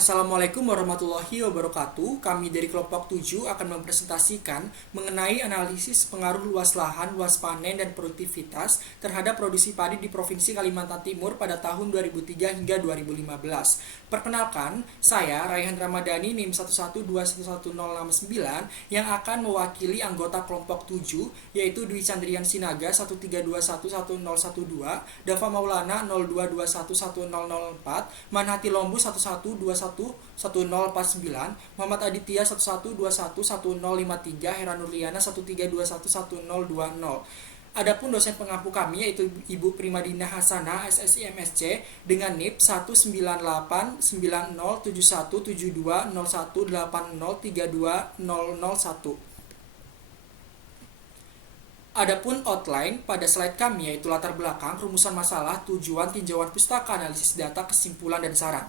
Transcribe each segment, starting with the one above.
Assalamualaikum warahmatullahi wabarakatuh. Kami dari kelompok 7 akan mempresentasikan mengenai analisis pengaruh luas lahan, luas panen, dan produktivitas terhadap produksi padi di Provinsi Kalimantan Timur pada tahun 2003 hingga 2015. Perkenalkan, saya Raihan Ramadhani NIM 1121169 yang akan mewakili anggota kelompok 7 yaitu Dwi Chandrian Sinaga 132111012, Dava Maulana 02211004, Manhati Lombu 11211049, Muhammad Aditya 11211053, Heran Nurliana 13211020. Adapun dosen pengampu kami yaitu Ibu Primadina Hasanah SSI MSc dengan NIP 1989171220180320001. Adapun outline pada slide kami yaitu latar belakang, rumusan masalah, tujuan, tinjauan pustaka, analisis data, kesimpulan, dan saran.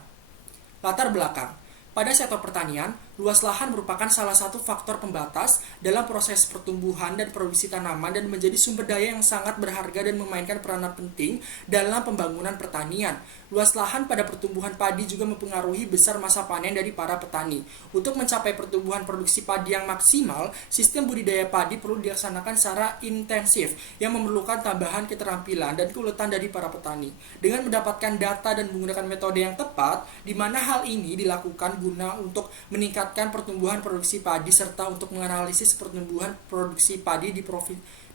Latar belakang. Pada sektor pertanian, luas lahan merupakan salah satu faktor pembatas dalam proses pertumbuhan dan produksi tanaman dan menjadi sumber daya yang sangat berharga dan memainkan peranan penting dalam pembangunan pertanian. Luas lahan pada pertumbuhan padi juga mempengaruhi besar masa panen dari para petani. Untuk mencapai pertumbuhan produksi padi yang maksimal, sistem budidaya padi perlu dilaksanakan secara intensif yang memerlukan tambahan keterampilan dan keuletan dari para petani. Dengan mendapatkan data dan menggunakan metode yang tepat, di mana hal ini dilakukan guna untuk meningkatkan pertumbuhan produksi padi serta untuk menganalisis pertumbuhan produksi padi di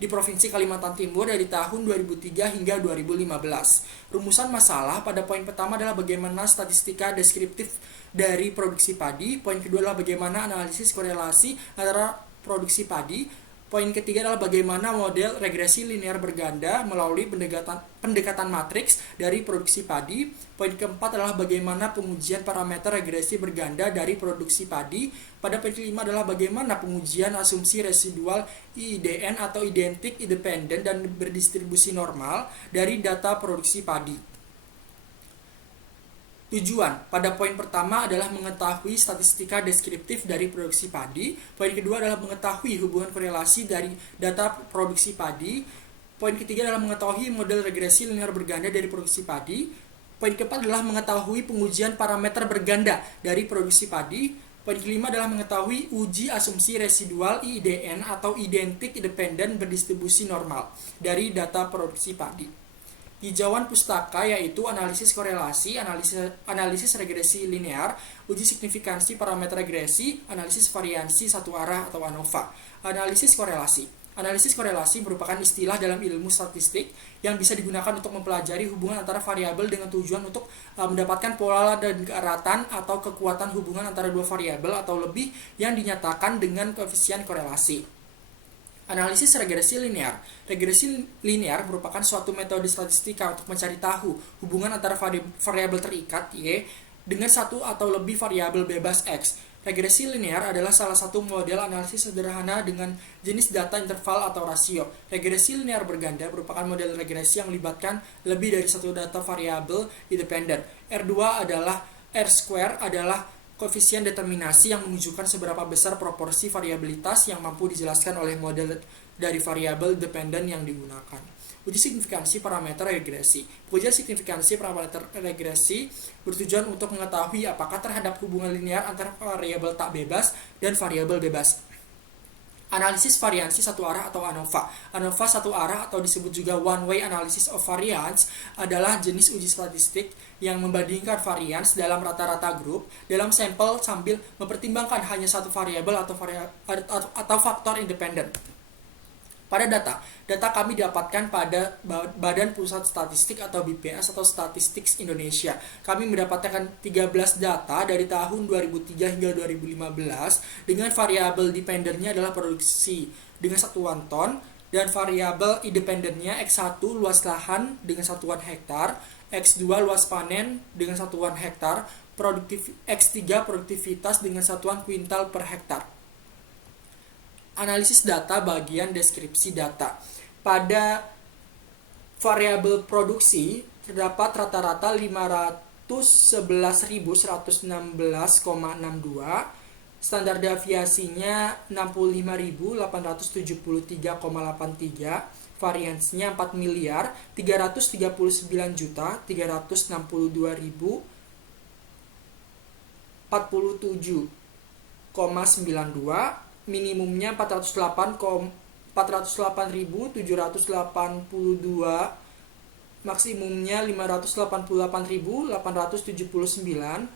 Provinsi Kalimantan Timur dari tahun 2003 hingga 2015. Rumusan masalah pada poin pertama adalah bagaimana statistika deskriptif dari produksi padi, poin kedua adalah bagaimana analisis korelasi antara produksi padi, poin ketiga adalah bagaimana model regresi linear berganda melalui pendekatan matriks dari produksi padi. Poin keempat adalah bagaimana pengujian parameter regresi berganda dari produksi padi. Pada poin kelima adalah bagaimana pengujian asumsi residual IIDN atau identik, independen, dan berdistribusi normal dari data produksi padi. Tujuan pada poin pertama adalah mengetahui statistika deskriptif dari produksi padi. Poin kedua adalah mengetahui hubungan korelasi dari data produksi padi. Poin ketiga adalah mengetahui model regresi linear berganda dari produksi padi. Poin keempat adalah mengetahui pengujian parameter berganda dari produksi padi. Poin kelima adalah mengetahui uji asumsi residual IIDN atau identik, independen, berdistribusi normal dari data produksi padi. Tinjauan pustaka yaitu analisis korelasi, analisis regresi linear, uji signifikansi parameter regresi, analisis variansi satu arah atau ANOVA. Analisis korelasi. Analisis korelasi merupakan istilah dalam ilmu statistik yang bisa digunakan untuk mempelajari hubungan antara variabel dengan tujuan untuk mendapatkan pola dan keeratan atau kekuatan hubungan antara dua variabel atau lebih yang dinyatakan dengan koefisien korelasi. Analisis regresi linear. Regresi linear merupakan suatu metode statistika untuk mencari tahu hubungan antara variabel terikat Y dengan satu atau lebih variabel bebas X. Regresi linear adalah salah satu model analisis sederhana dengan jenis data interval atau rasio. Regresi linear berganda merupakan model regresi yang melibatkan lebih dari satu data variabel independen. R2 adalah koefisien determinasi yang menunjukkan seberapa besar proporsi variabilitas yang mampu dijelaskan oleh model dari variabel dependen yang digunakan. Uji signifikansi parameter regresi. Pengujian signifikansi parameter regresi bertujuan untuk mengetahui apakah terhadap hubungan linear antara variabel tak bebas dan variabel bebas. Analisis variansi satu arah atau ANOVA. ANOVA satu arah atau disebut juga one way analysis of variance adalah jenis uji statistik yang membandingkan varians dalam rata-rata grup dalam sampel sambil mempertimbangkan hanya satu variabel atau faktor independen. Pada data kami didapatkan pada Badan Pusat Statistik atau BPS atau Statistics Indonesia. Kami mendapatkan 13 data dari tahun 2003 hingga 2015 dengan variabel dependennya adalah produksi dengan satuan ton dan variabel independennya X1 luas lahan dengan satuan hektar, X2 luas panen dengan satuan hektar, X3 produktivitas dengan satuan kuintal per hektar. Analisis data bagian deskripsi data. Pada variabel produksi terdapat rata-rata 511.116,62, standar deviasinya 65.873,83, variansinya 4.339.362.000 minimumnya 408.782, maksimumnya 588.879.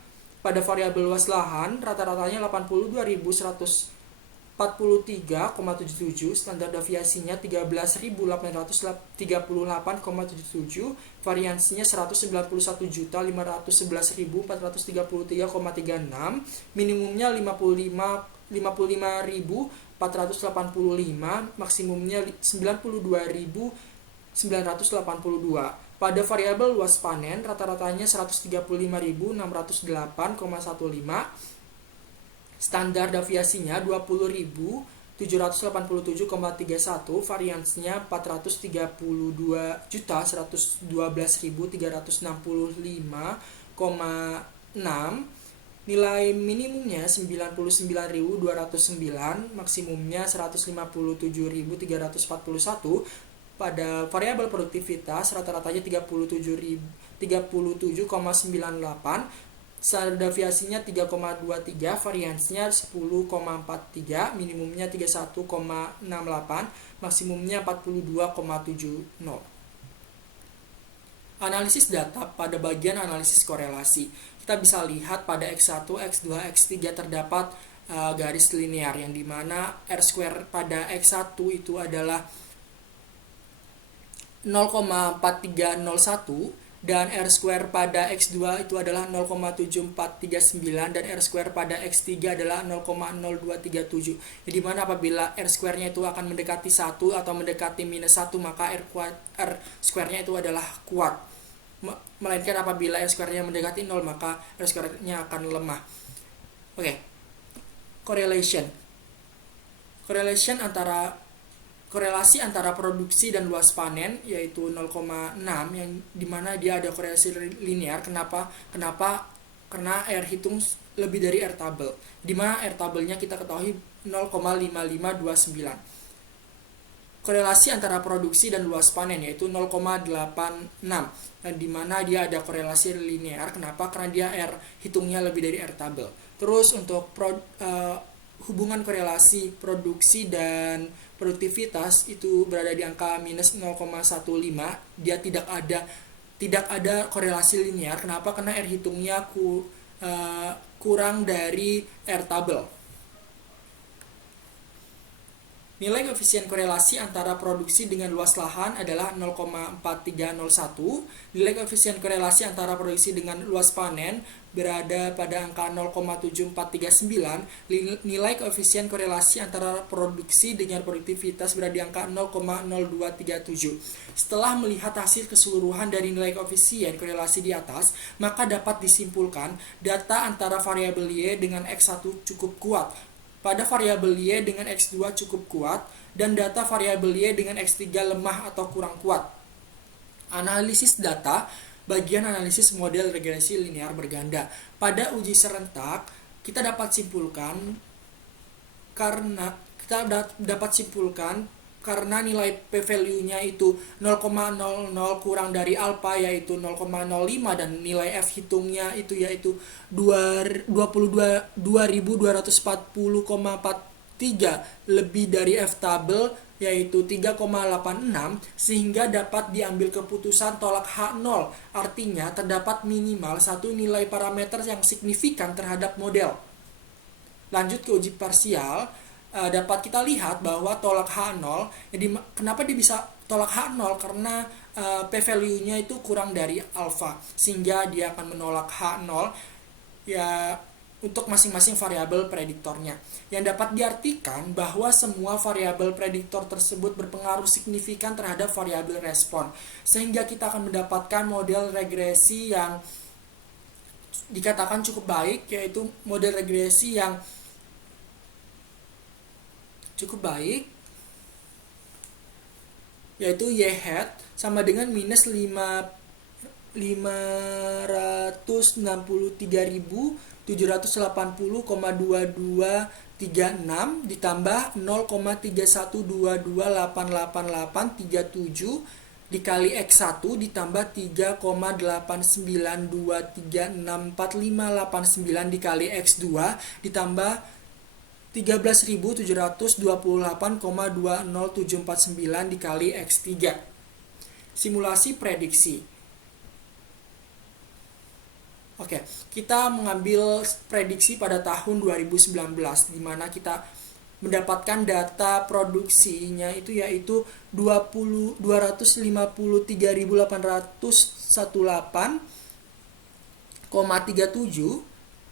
Pada variabel luas lahan, rata-ratanya 82.143,77, standar deviasinya 13.838,77, variansinya 191.511.433,36, minimumnya 55.485, maksimumnya 92.982. Pada variabel luas panen, rata-ratanya 135.608,15, standar deviasinya 20.787,31, variansinya 432.112.365,6, nilai minimumnya 99.209, maksimumnya 157.341. Pada variabel produktivitas, rata-ratanya 37,98, standar deviasinya 3,23, variansinya 10,43, minimumnya 31,68, maksimumnya 42,70. Analisis data pada bagian analisis korelasi. Kita bisa lihat pada X1, X2, X3 terdapat garis linear, yang dimana R² pada X1 itu adalah 0,4301 dan R² pada X2 itu adalah 0,7439 dan R² pada X3 adalah 0,0237. Jadi mana apabila R²-nya itu akan mendekati 1 atau mendekati -1, maka R²-nya itu adalah kuat. Melainkan apabila R²-nya mendekati 0, maka R²-nya akan lemah. Oke. Korelasi antara produksi dan luas panen yaitu 0,6, yang dimana dia ada korelasi linear. Kenapa? Karena R hitung lebih dari R tabel, dimana R tabelnya kita ketahui 0,5529. Korelasi antara produksi dan luas panen yaitu 0,86, dan dimana dia ada korelasi linear. Kenapa? Karena dia R hitungnya lebih dari R tabel. Terus untuk hubungan korelasi produksi dan produktivitas itu berada di angka -0,15. Dia tidak ada korelasi linear. Kenapa? Karena R hitungnya kurang dari R tabel. Nilai koefisien korelasi antara produksi dengan luas lahan adalah 0,4301. Nilai koefisien korelasi antara produksi dengan luas panen berada pada angka 0,7439. Nilai koefisien korelasi antara produksi dengan produktivitas berada di angka 0,0237. Setelah melihat hasil keseluruhan dari nilai koefisien korelasi di atas, maka dapat disimpulkan data antara variabel Y dengan X1 cukup kuat. Pada variabel Y dengan X2 cukup kuat, dan data variabel Y dengan X3 lemah atau kurang kuat. Analisis data, bagian analisis model regresi linear berganda. Pada uji serentak, kita dapat simpulkan karena nilai p-value-nya itu 0,00 kurang dari alfa yaitu 0,05, dan nilai f hitungnya itu yaitu 22.240,43 lebih dari f tabel yaitu 3,86, sehingga dapat diambil keputusan tolak H0. Artinya terdapat minimal satu nilai parameter yang signifikan terhadap model. Lanjut ke uji parsial. Dapat kita lihat bahwa tolak H0, jadi kenapa dia bisa tolak H0? Karena p-value-nya itu kurang dari alfa, sehingga dia akan menolak H0 ya untuk masing-masing variabel prediktornya. Yang dapat diartikan bahwa semua variabel prediktor tersebut berpengaruh signifikan terhadap variabel respon, sehingga kita akan mendapatkan model regresi yang dikatakan cukup baik, yaitu model regresi yang cukup baik, yaitu Y hat sama dengan minus 563.780,2236 ditambah 0,3122888837 dikali X1 ditambah 3,89236459 dikali X2 ditambah 13.728,20749 dikali X3. Simulasi prediksi. Oke, kita mengambil prediksi pada tahun 2019 di mana kita mendapatkan data produksinya itu yaitu 253.818,37,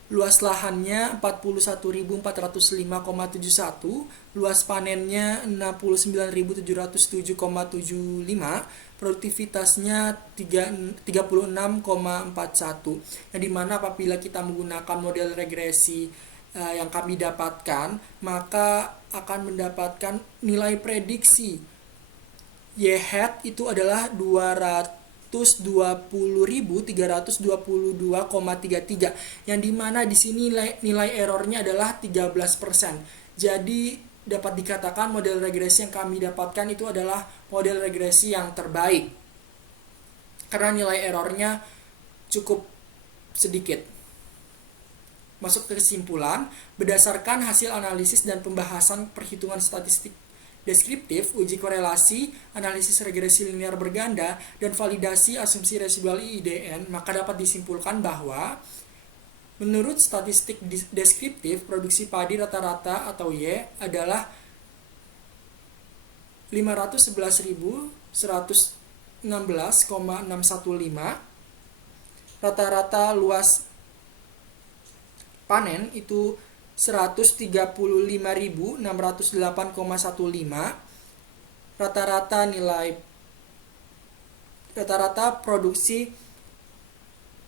luas lahannya 41.405,71, luas panennya 69.707,75, produktivitasnya 36,41. Yang dimana apabila kita menggunakan model regresi yang kami dapatkan, maka akan mendapatkan nilai prediksi Y hat itu adalah 220.322,33, yang dimana di sini nilai errornya adalah 13%. Jadi dapat dikatakan model regresi yang kami dapatkan itu adalah model regresi yang terbaik karena nilai errornya cukup sedikit. Masuk ke kesimpulan, berdasarkan hasil analisis dan pembahasan perhitungan statistik deskriptif, uji korelasi, analisis regresi linear berganda, dan validasi asumsi residual IIDN, maka dapat disimpulkan bahwa menurut statistik deskriptif, produksi padi rata-rata atau Y adalah 511.116,615. Rata-rata luas panen itu 135.608,15. Rata-rata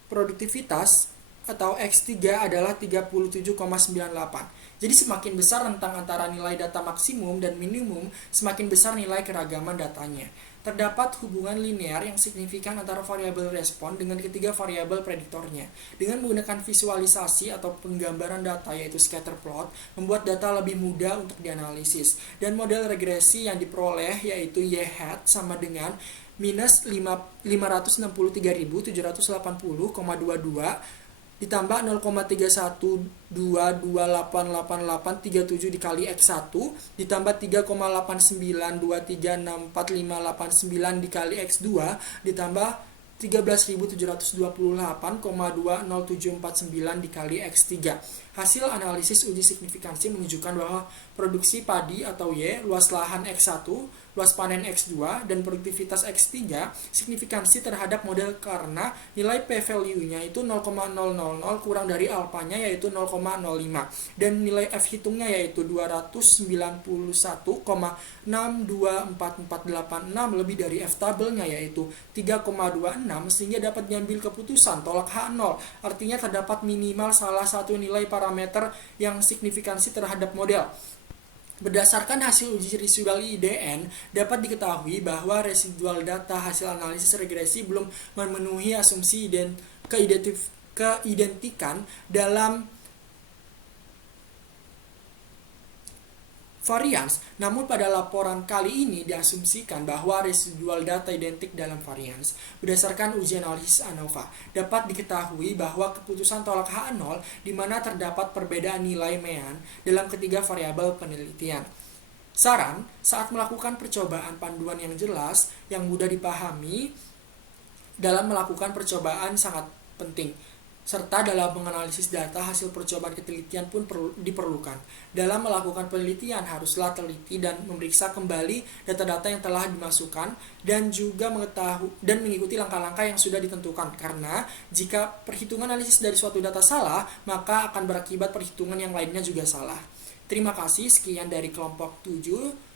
produktivitas atau X3 adalah 37,98. Jadi semakin besar rentang antara nilai data maksimum dan minimum, semakin besar nilai keragaman datanya. Terdapat hubungan linear yang signifikan antara variabel respon dengan ketiga variabel prediktornya. Dengan menggunakan visualisasi atau penggambaran data yaitu scatter plot, membuat data lebih mudah untuk dianalisis. Dan model regresi yang diperoleh yaitu Y hat sama dengan minus 563.780,22 ditambah 0,31228837 dikali X1 ditambah 3,8923645989 dikali X2 ditambah 13.728,20749 dikali X3. Hasil analisis uji signifikansi menunjukkan bahwa produksi padi atau Y, luas lahan X1, luas panen X2, dan produktivitas X3 signifikansi terhadap model karena nilai p-value-nya itu 0,000 kurang dari alfanya yaitu 0,05 dan nilai F hitungnya yaitu 291,624486 lebih dari F tabelnya yaitu 3,26 sehingga dapat diambil keputusan tolak H0, artinya terdapat minimal salah satu nilai parameter yang signifikansi terhadap model. Berdasarkan hasil uji residual IIDN, dapat diketahui bahwa residual data hasil analisis regresi belum memenuhi asumsi keidentikan dalam varians. Namun pada laporan kali ini diasumsikan bahwa residual data identik dalam varians. Berdasarkan uji analisis ANOVA, dapat diketahui bahwa keputusan tolak H0 di mana terdapat perbedaan nilai mean dalam ketiga variabel penelitian. Saran, saat melakukan percobaan panduan yang jelas, yang mudah dipahami dalam melakukan percobaan sangat penting. Serta dalam menganalisis data hasil percobaan ketelitian pun diperlukan. Dalam melakukan penelitian haruslah teliti dan memeriksa kembali data-data yang telah dimasukkan dan juga mengetahui dan mengikuti langkah-langkah yang sudah ditentukan. Karena jika perhitungan analisis dari suatu data salah, maka akan berakibat perhitungan yang lainnya juga salah. Terima kasih, sekian dari kelompok 7.